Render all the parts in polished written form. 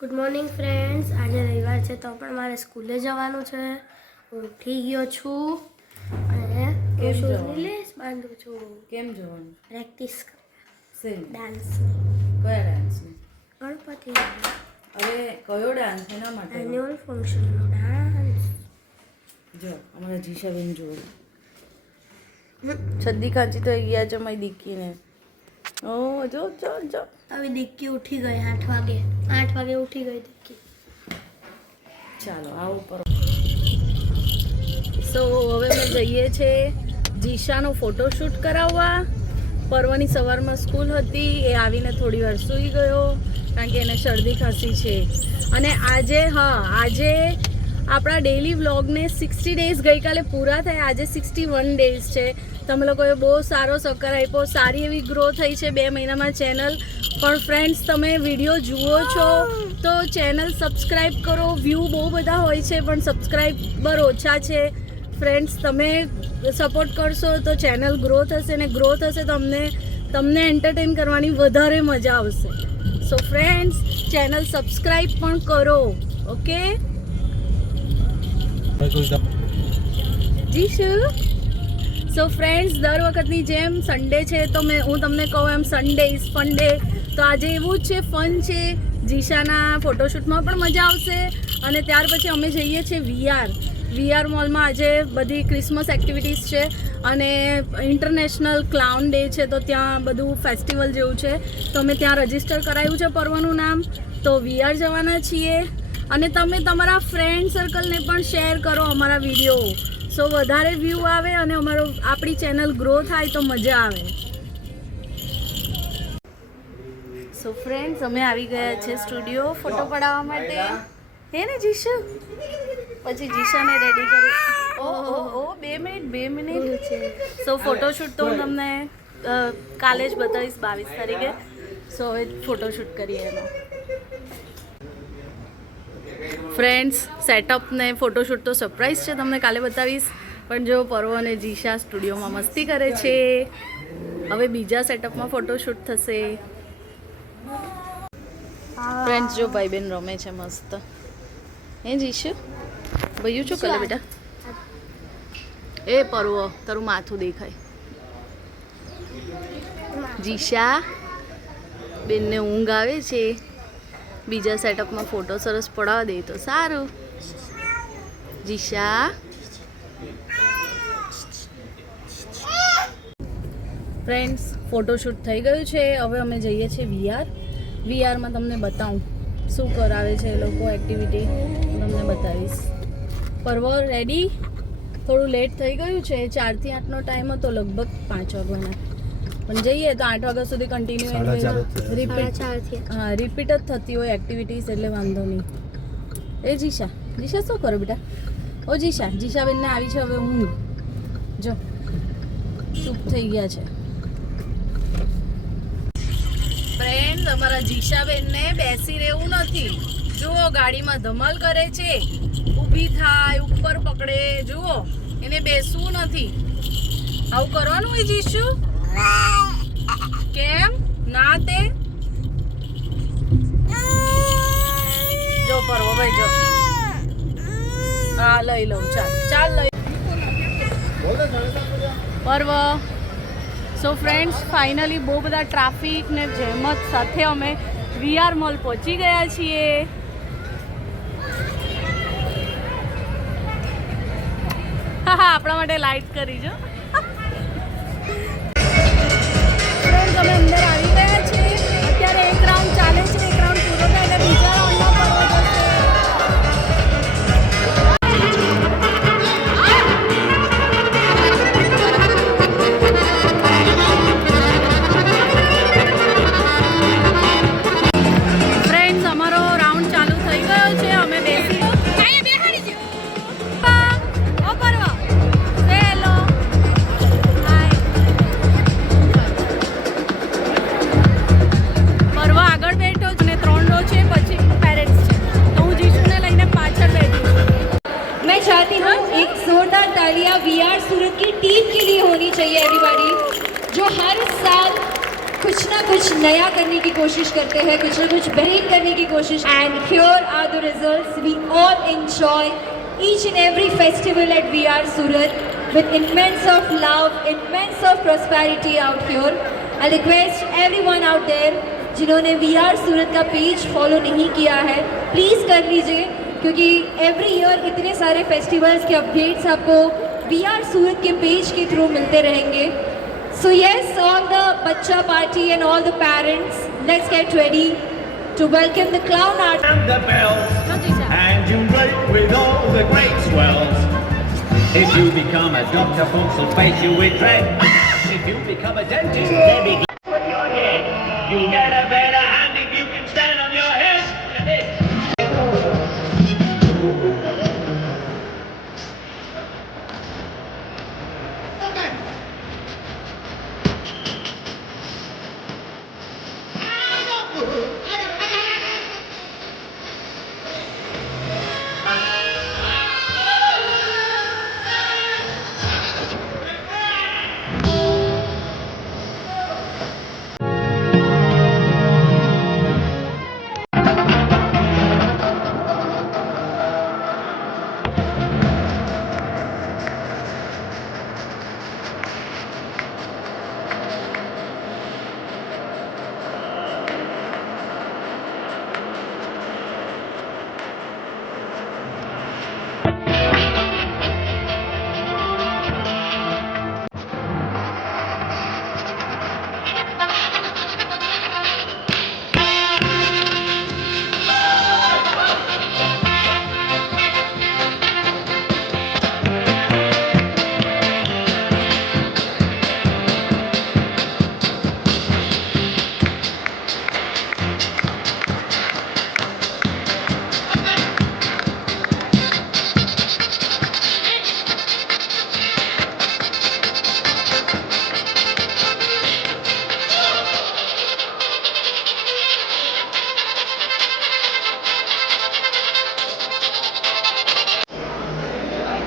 Good morning friends. આજે રવિવાર છે તો પણ મારે સ્કૂલે જવાનું છે. હું ઉઠી ગયો છું અને શૂઝની લેસ બાંધું છું. કેમ જવાનું? Practice same dance. કયા ડાન્સની? ગણપતિ. હવે કયો ડાન્સ એના માટે? એન્યુઅલ ફંક્શનનો ડાન્સ. જો અમારા જીશાબેન જોડે છદ્દી કાચી તો ગયા છે મારી દીકરીને. ઓ જો જો જો હવે દીક્કી ઉઠી ગઈ 8 વાગે ઉઠી ગઈ દીક્કી. ચાલો આ ઉપર. સો હવે અમે જઈએ છે જીશાનો ફોટોશૂટ કરાવવા. પર્વની સવારમાં સ્કૂલ હતી, એ આવીને થોડી વાર સૂઈ ગયો કારણ કે એને શરદી ખાંસી છે. અને આજે આપણા ડેલી વ્લોગને 60 ડેઝ ગઈકાલે પૂરા થયા, આજે 61 ડેઝ છે. તમે લોકોએ બહુ સારો સહકાર આપ્યો, સારી એવી ગ્રો થઈ છે 2 મહિનામાં ચેનલ. પણ ફ્રેન્ડ્સ, તમે વિડીયો જુઓ છો તો ચેનલ સબસ્ક્રાઈબ કરો. વ્યૂ બહુ બધા હોય છે પણ સબસ્ક્રાઈબર ઓછા છે. ફ્રેન્ડ્સ, તમે સપોર્ટ કરશો તો ચેનલ ગ્રો થશે, ને ગ્રો થશે તો તમને એન્ટરટેન કરવાની વધારે મજા આવશે. સો ફ્રેન્ડ્સ, ચેનલ સબસ્ક્રાઈબ પણ કરો. ઓકે જીશુ? સો ફ્રેન્ડ્સ, દર વખતની જેમ સન્ડે છે તો હું તમને કહું એમ સન્ડે ઇઝ ફન ડે. તો આજે એવું જ છે, ફન છે. જીશાના ફોટોશૂટમાં પણ મજા આવશે. અને ત્યાર પછી અમે જઈએ છીએ વીઆર મોલમાં. આજે બધી ક્રિસમસ એક્ટિવિટીઝ છે અને ઇન્ટરનેશનલ ક્લાઉન ડે છે, તો ત્યાં બધું ફેસ્ટિવલ જેવું છે. તો અમે ત્યાં રજીસ્ટર કરાવ્યું છે પર્વનું નામ. તો વીઆર જવાના છીએ. અને તમે તમારા ફ્રેન્ડ સર્કલને પણ શેર કરો અમારા વિડીયો, સો વધારે વ્યૂ આવે અને આપણી ચેનલ ગ્રો થાય તો મજા આવે. સો ફ્રેન્ડ્સ, અમે આવી ગયા છે સ્ટુડિયો ફોટો પડાવવા માટે. હે ને જીશુ? પછી જીશાને રેડી કરી. ઓહો 2 મિનિટ. સો ફોટોશૂટ તો હું તમને કાલે જ બતાવીશ 22 તારીખે. સો હવે ફોટોશૂટ કરીએ એનો. ફ્રેન્ડ્સ, સેટઅપ ને ફોટોશૂટ તો સરપ્રાઈઝ છે, તમને કાલે બતાવીશ. પણ જો પર્વ અને જીશા સ્ટુડિયોમાં મસ્તી કરે છે. હવે બીજા સેટઅપમાં ફોટોશૂટ થશે. ફ્રેન્ડ્સ, જો ભાઈ બેન રમે છે મસ્ત. હે જીશુ? ભયું શું કરે બેટા? એ પર્વ, તારું માથું દેખાય. જીશા બેનને ઊંઘ આવે છે. બીજા સેટઅપમાં ફોટો સરસ પડાવવા દે તો સારું. જીશા? ફ્રેન્ડ્સ, ફોટોશૂટ થઈ ગયું છે. હવે અમે જઈએ છીએ વીઆરમાં તમને બતાવું શું કરાવે છે એ લોકો એક્ટિવિટી, તમને બતાવીશ. પર્વ રેડી? થોડું લેટ થઈ ગયું છે. 4 થી 8નો ટાઈમ હતો, લગભગ 5 વાગ્યાનો. પણ જઈએ તો 8 વાગ્યા સુધી કન્ટિન્યુ રિપીટ જ થતી હોય એક્ટિવિટીઝ, એટલે વાંધો નહીં. એ જીશા શું કરો બેટા? ઓ જીશાબેનને આવી છે હવે ઊંઘ. જો ચૂપ થઈ ગયા છે. ફ્રેન્ડ, અમારા જીશાબેનને બેસી રહેવું નથી. જુઓ, ગાડીમાં ધમાલ કરે છે, ઊભી થાય, ઉપર પકડે. જુઓ, એને બેસવું નથી. આવું કરવાનું હોય જીશુ? કેમ ના? તે જો પરવો ભાઈ, જો હા લઈ લઉં. ચાલ લઈ પર્વ. સો ફ્રેન્ડ્સ, ફાઇનલી બહુ બધા ટ્રાફિક ને જહેમત સાથે અમે વીઆર મોલ પહોંચી ગયા છીએ. આપણા માટે લાઈટ કરી જો. ફ્રેન્ડ્સ, અમે અંદર આવી ગયા છીએ. અત્યારે એક રાઉન્ડ ચાલે છે. એક રાઉન્ડ પૂરો થાય એટલે બીજા રાઉન્ડમાં પર્વ જશે. वीआर सूरत की टीम के लिए होनी चाहिए एवरीबॉडी, जो हर साल कुछ ना कुछ कुछ नया करने की कोशिश करते हैं, कुछ ना कुछ बेहतरीन करने की कोशिश. And here are the results. We all enjoy each and every festival at VR Surat with immense of love, immense of prosperity out here. I request everyone out there जिन्होंने VR सूरत का पेज फॉलो नहीं किया है, please कर लीजिए, क्योंकि every year इतने सारे फेस्टिवल्स के अपडेट्स आपको VR सूरत के पेज के थ्रू मिलते रहेंगे. So yes, all the बच्चा party and all the parents, let's get ready to welcome the clown art. And the bells, and you break with all the great swells. If you become a doctor, folks will face you with dread. If you become a dentist, they'll be glad with your head. You get a better hand if you can stand on your head.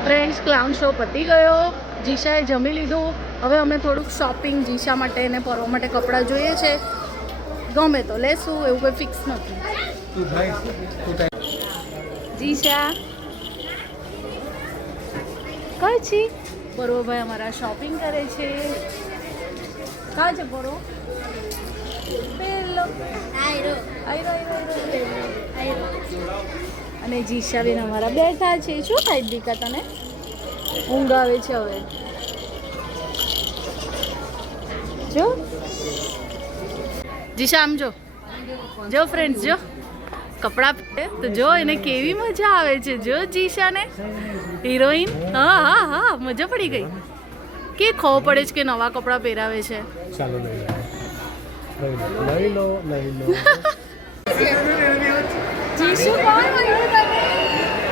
Friends, clown show પતી ગયો. જીશાએ જમી લીધું. હવે અમે થોડુંક shopping જીશા માટે અને પરવા માટે કપડાં જોઈએ છે. ગમે તો લેશું, એવું કોઈ ફિક્સ નથી. જીશા કઈ છી? પરોભાઈ અમારા શોપિંગ કરે છે. કા છે પરો? પેલો આયરો. અને જીશા બેન અમારા બેઠા છે. શું થાય દીકા, તને ઊંઘ આવે છે હવે? જો જીશા આમ જો, જો ફ્રેન્ડ્સ, જો કપડાં પહેરે તો જો એને કેવી મજા આવે છે. જો જીશાને હિરોઈન, હા મજા પડી ગઈ. કે ખબર પડે છે કે નવા કપડાં પહેરાવે છે. ચાલો લઈ લો. જીશુ કોણ મળ્યું તને?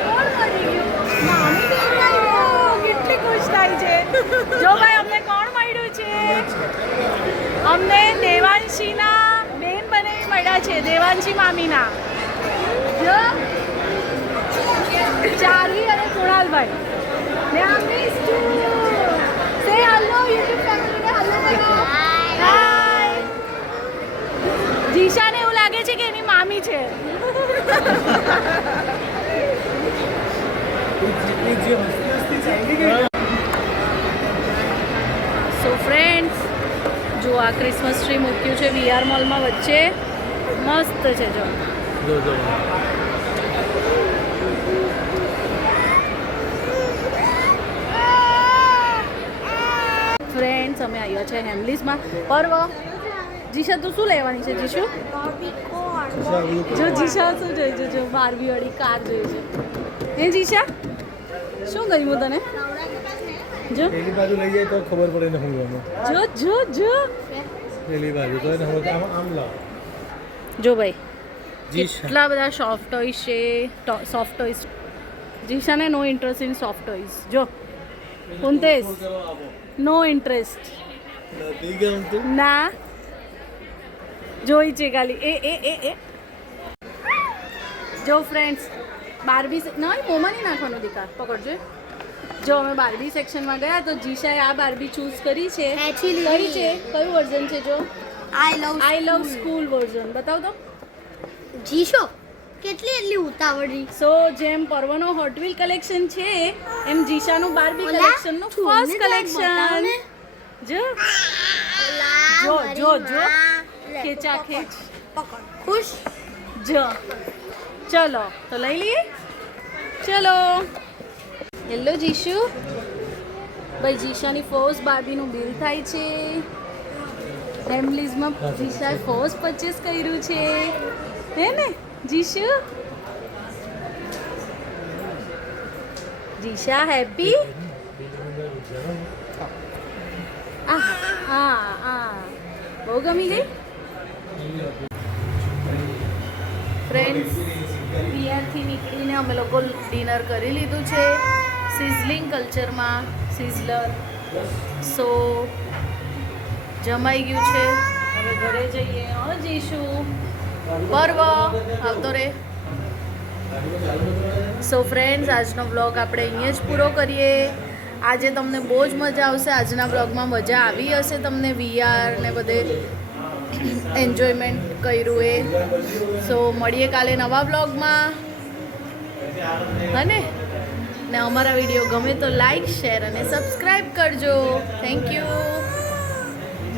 કોણ મળી ગયું? મામી બેન મળ્યું. કેટલી ખુશ થાય છે. જો ભાઈ, અમને કોણ મળ્યું છે? અમને દેવાંશીના બેન બને મળ્યા છે. દેવાંશી મામીના. જો ચારવી અને કુણાલભાઈ. ને આ miss to say hello YouTube ફેમિલીને હેલો બોલો. હાય. જીશાને એવું લાગે છે કે એની મામી છે. સો ફ્રેન્ડ્સ, જો આ ક્રિસમસ ટ્રી મૂક્યું છે VR મોલમાં વચ્ચે. મસ્ત છે. જો ફ્રેન્ડ્સ, અમે આવ્યા છે હેમલીઝમાં. પર્વ, જીશા તું શું લેવાની છે? જીશુ જો જીશા શું જોઈએ છે? જો બાર્બી વાળી કાર જોઈએ છે. હે જીશા, શું ગમ્યું તને? જો પેલી બાજુ લઈ જાય તો ખબર પડે ને હું ગમે. જો પેલી બાજુ તો એને હવે આમ લાવ. જો ભાઈ, જીશા કેટલા બધા સોફ્ટ ટોયસ છે. Soft toys. જીશાને no interest in soft toys. જો કુંતેશ, નો ઇન્ટરેસ્ટ. નથી ગમતું. ના, જોઈ છે ખાલી. એ જો ફ્રેન્ડ્સ, બાર્બી નહીં મોંમાં નહીં નાખવાનો દીકા, પકડજો. જો અમે બાર્બી સેક્શનમાં ગયા તો જીશાએ આ બાર્બી ચૂઝ કરી છે. કઈ છે? કયું વર્ઝન છે? જો આઈ લવ સ્કૂલ વર્ઝન બતાવ તો. જીશો કેટલી એટલી ઉતાવળી. સો જેમ પર્વનો હોટ વ્હીલ કલેક્શન છે એમ જીશાનું બાર્બી ઓલા, કલેક્શનનું છોડને ફર્સ્ટ તો બતાવ કલેક્શન. ને. જો જો જો ખેંચા ખેંચ. ખુશ. જો ચલો તો લઈ લઈએ. ચલો હેલો જીશુ. ભાઈ જીશાની ફર્સ્ટ બાર્બીનું બિલ થાય છે. હેમલીઝમાં જીશાએ ફર્સ્ટ પરચેસ કર્યું છે હે ને જીશુ. જીશા હેપી. બહુ ગમી ગઈ ફ્રેન્ડ્સ. પિયરથી નીકળીને અમે લોકો ડિનર કરી લીધું છે સિઝલિંગ કલ્ચરમાં સિઝલર. સો જમાઈ ગયું છે. હવે ઘરે જઈએ. જઈશું પર્વ આવતો રે. સો ફ્રેન્ડ્સ આજનો વ્લોગ આપણે અહીંયા જ પૂરો કરીએ. આજે તમને બહુ જ મજા આવશે. આજના વ્લોગમાં મજા આવી હશે તમને. VR ને બધે એન્જોયમેન્ટ કર્યું એ. સો મળીએ કાલે નવા વ્લોગમાં હને. ને અમારા વિડીયો ગમે તો લાઈક શેર અને સબસ્ક્રાઈબ કરજો. Thank you.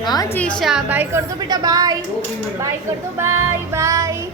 હા જીશા બાય કર દો બેટા. બાય બાય કર દો. Bye bye.